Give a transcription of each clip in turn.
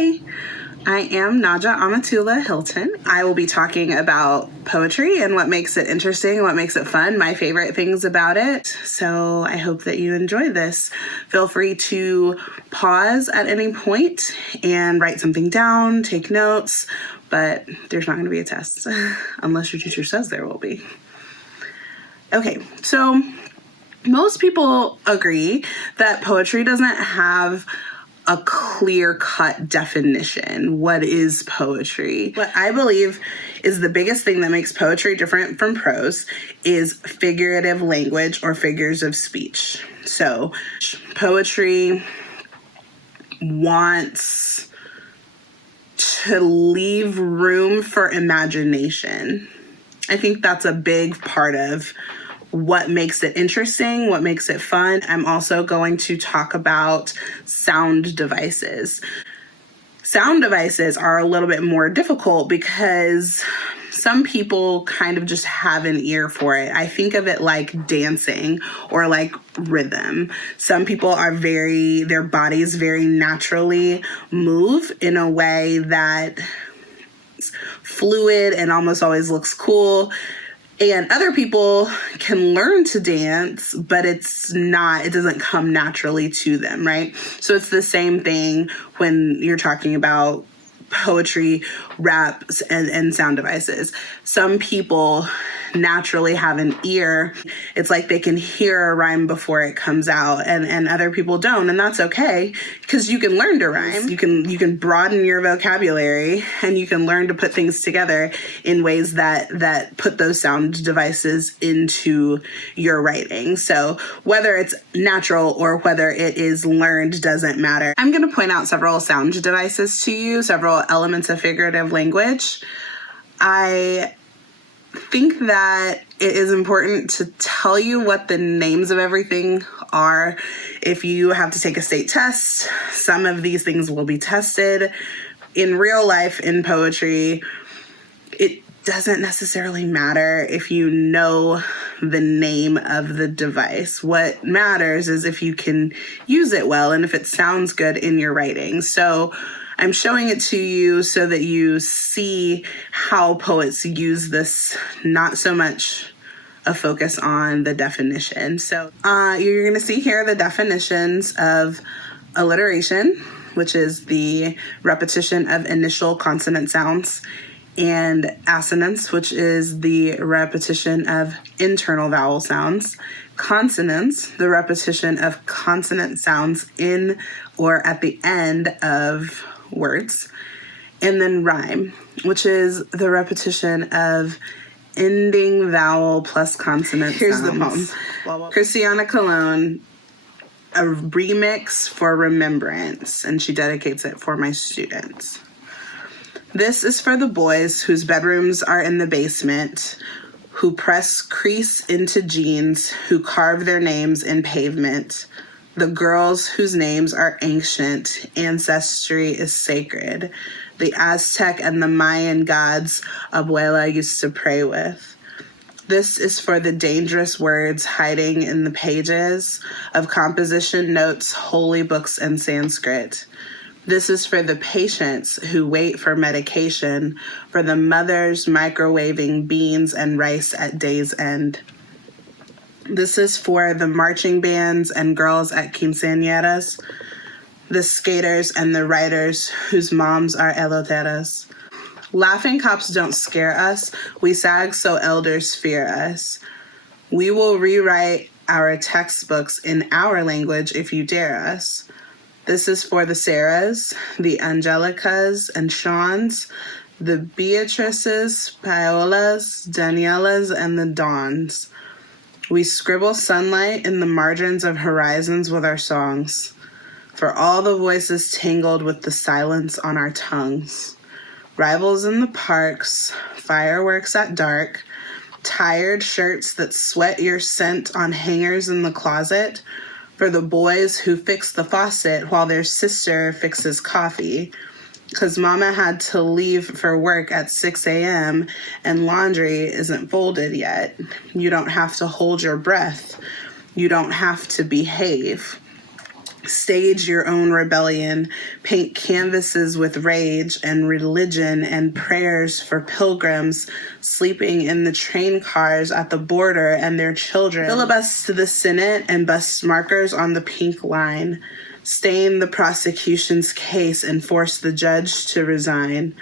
Hi, I am Naja Amatullah Hilton. I will be talking about poetry and what makes it interesting, what makes it fun, my favorite things about it. So I hope that you enjoy this. Feel free to pause at any point and write something down, take notes, but there's not going to be a test unless your teacher says there will be. Okay, so most people agree that poetry doesn't have a clear-cut definition. What is poetry? What I believe is the biggest thing that makes poetry different from prose is figurative language or figures of speech. So poetry wants to leave room for imagination. I think that's a big part of what makes it interesting, what makes it fun. I'm also going to talk about sound devices. Sound devices are a little bit more difficult because some people kind of just have an ear for it. I think of it like dancing or like rhythm. Some people are their bodies very naturally move in a way that is fluid and almost always looks cool. And other people can learn to dance, but it doesn't come naturally to them, right? So it's the same thing when you're talking about poetry, raps, and sound devices. Some people naturally have an ear. It's like they can hear a rhyme before it comes out, and other people don't, and that's okay because you can learn to rhyme. You can broaden your vocabulary, and you can learn to put things together in ways that put those sound devices into your writing. So whether it's natural or whether it is learned doesn't matter. I'm going to point out several sound devices to you, several elements of figurative language. I think that it is important to tell you what the names of everything are. If you have to take a state test, some of these things will be tested. In real life, in poetry, it doesn't necessarily matter if you know the name of the device. What matters is if you can use it well and if it sounds good in your writing. So I'm showing it to you so that you see how poets use this, not so much a focus on the definition. So you're going to see here the definitions of alliteration, which is the repetition of initial consonant sounds, and assonance, which is the repetition of internal vowel sounds. Consonants, the repetition of consonant sounds in or at the end of words. And then rhyme, which is the repetition of ending vowel plus consonant sounds. Here's the poem. Christiana Colon, a remix for remembrance, and she dedicates it for my students. This is for the boys whose bedrooms are in the basement, who press crease into jeans, who carve their names in pavement. The girls whose names are ancient, ancestry is sacred. The Aztec and the Mayan gods Abuela used to pray with. This is for the dangerous words hiding in the pages of composition notes, holy books, and Sanskrit. This is for the patients who wait for medication, for the mothers microwaving beans and rice at day's end. This is for the marching bands and girls at quinceañeras, the skaters and the writers whose moms are eloteras. Laughing cops don't scare us. We sag so elders fear us. We will rewrite our textbooks in our language if you dare us. This is for the Sarahs, the Angelicas and Shawns, the Beatrices, Paolas, Danielas, and the Dawns. We scribble sunlight in the margins of horizons with our songs, for all the voices tangled with the silence on our tongues. Rivals in the parks, fireworks at dark, tired shirts that sweat your scent on hangers in the closet, for the boys who fix the faucet while their sister fixes coffee, 'cause mama had to leave for work at 6 a.m. and laundry isn't folded yet. You don't have to hold your breath. You don't have to behave. Stage your own rebellion, paint canvases with rage and religion and prayers for pilgrims sleeping in the train cars at the border and their children. Filibust the Senate and bust markers on the pink line. Stain the prosecution's case and force the judge to resign.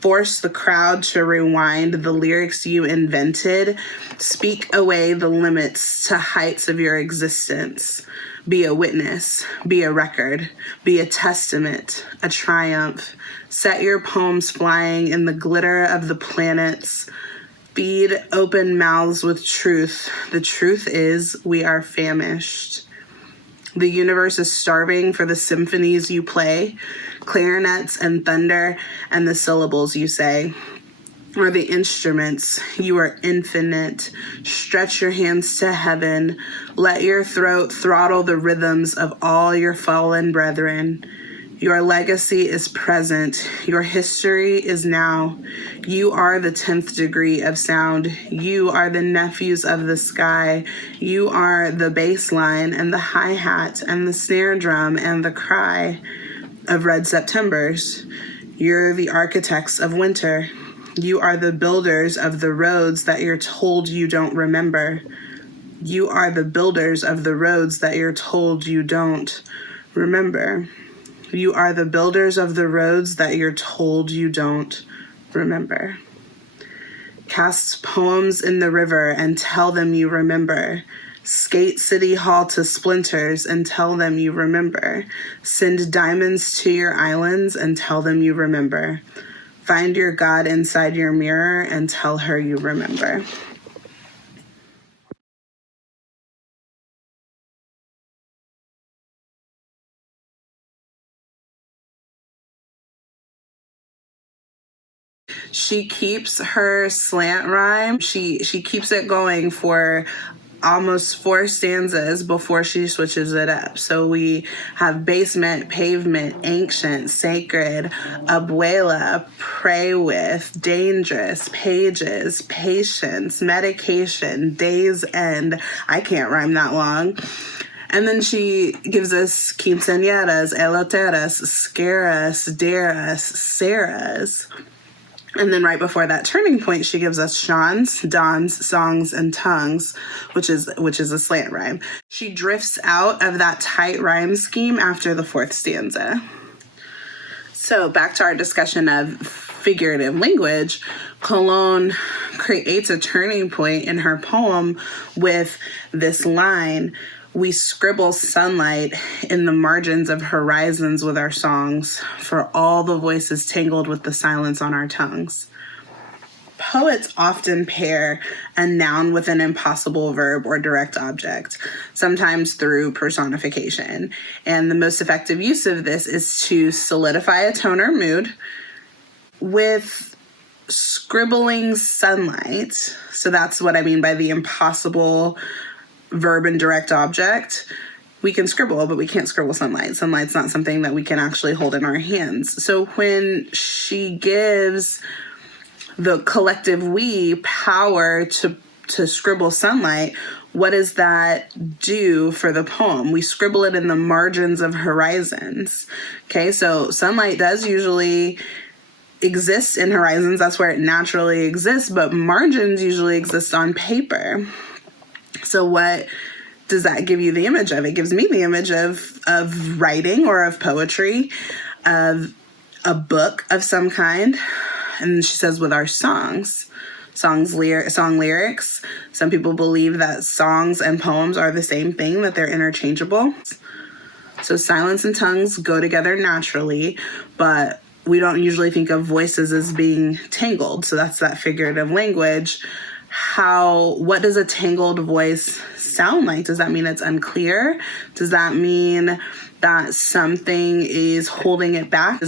Force the crowd to rewind the lyrics you invented. Speak away the limits to heights of your existence. Be a witness, be a record, be a testament, a triumph. Set your poems flying in the glitter of the planets. Feed open mouths with truth. The truth is, we are famished. The universe is starving for the symphonies you play, clarinets and thunder, and the syllables you say. Are the instruments. You are infinite. Stretch your hands to heaven. Let your throat throttle the rhythms of all your fallen brethren. Your legacy is present. Your history is now. You are the 10th degree of sound. You are the nephews of the sky. You are the bass line and the hi-hat and the snare drum and the cry of red Septembers. You're the architects of winter. You are the builders of the roads that you're told you don't remember. You are the builders of the roads that you're told you don't remember. You are the builders of the roads that you're told you don't remember. Cast poems in the river and tell them you remember. Skate City Hall to splinters and tell them you remember. Send diamonds to your islands and tell them you remember. Find your God inside your mirror and tell her you remember. She keeps her slant rhyme. She keeps it going for almost 4 stanzas before she switches it up. So we have basement, pavement, ancient, sacred, abuela, pray with, dangerous, pages, patience, medication, day's end. I can't rhyme that long. And then she gives us quinceañeras, eloteras, scaras, daras, Sarahs. And then right before that turning point, she gives us Sean's, Don's, songs, and tongues, which is a slant rhyme. She drifts out of that tight rhyme scheme after the 4th stanza. So back to our discussion of figurative language, Colon creates a turning point in her poem with this line: we scribble sunlight in the margins of horizons with our songs, for all the voices tangled with the silence on our tongues. Poets often pair a noun with an impossible verb or direct object, sometimes through personification. And the most effective use of this is to solidify a tone or mood with scribbling sunlight. So that's what I mean by the impossible verb and direct object. We can scribble, but we can't scribble sunlight. Sunlight's not something that we can actually hold in our hands. So when she gives the collective we power to scribble sunlight, what does that do for the poem? We scribble it in the margins of horizons. Okay, so sunlight does usually exist in horizons. That's where it naturally exists, but margins usually exist on paper. So what does that give you the image of? It gives me the image of writing or of poetry, of a book of some kind. And she says with our songs, song lyrics. Some people believe that songs and poems are the same thing, that they're interchangeable. So silence and tongues go together naturally, but we don't usually think of voices as being tangled. So that's that figurative language. What does a tangled voice sound like? Does that mean it's unclear? Does that mean that something is holding it back?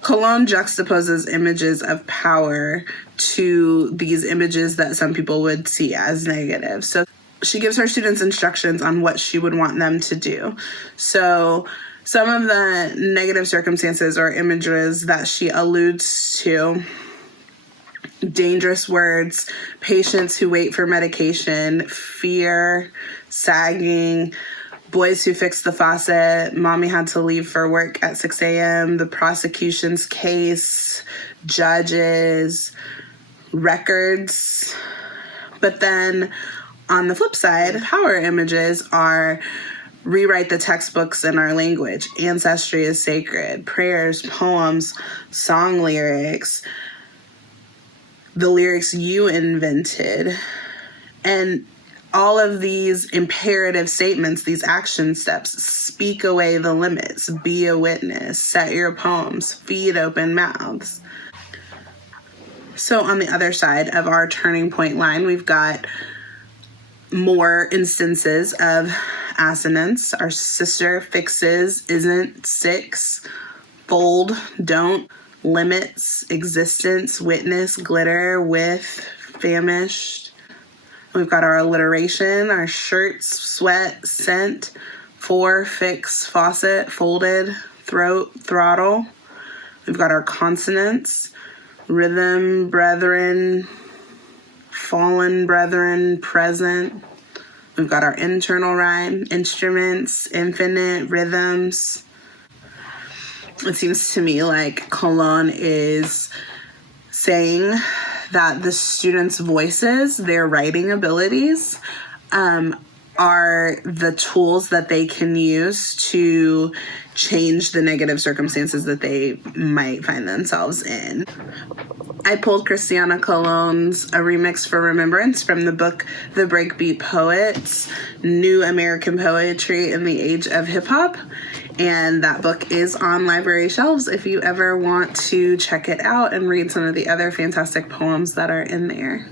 Colon juxtaposes images of power to these images that some people would see as negative. So she gives her students instructions on what she would want them to do. So some of the negative circumstances or images that she alludes to: dangerous words, patients who wait for medication, fear, sagging, Boys Who Fixed the Faucet, Mommy Had to Leave for Work at 6 a.m., The Prosecution's Case, Judges, Records. But then on the flip side, power images are Rewrite the Textbooks in Our Language, Ancestry is Sacred, Prayers, Poems, Song lyrics, the lyrics you invented, and all of these imperative statements, these action steps: speak away the limits, be a witness, set your poems, feed open mouths. So on the other side of our turning point line, we've got more instances of assonance. Our sister: fixes, isn't, six, fold, don't, limits, existence, witness, glitter, with, famished. We've got our alliteration, our shirts, sweat, scent, for, fix, faucet, folded, throat, throttle. We've got our consonants, rhythm, brethren, fallen brethren, present. We've got our internal rhyme, instruments, infinite, rhythms. It seems to me like Cologne is saying that the students' voices, their writing abilities, are the tools that they can use to change the negative circumstances that they might find themselves in. I pulled Christiana Colon's A Remix for Remembrance from the book The Breakbeat Poets, New American Poetry in the Age of Hip Hop. And that book is on library shelves if you ever want to check it out and read some of the other fantastic poems that are in there.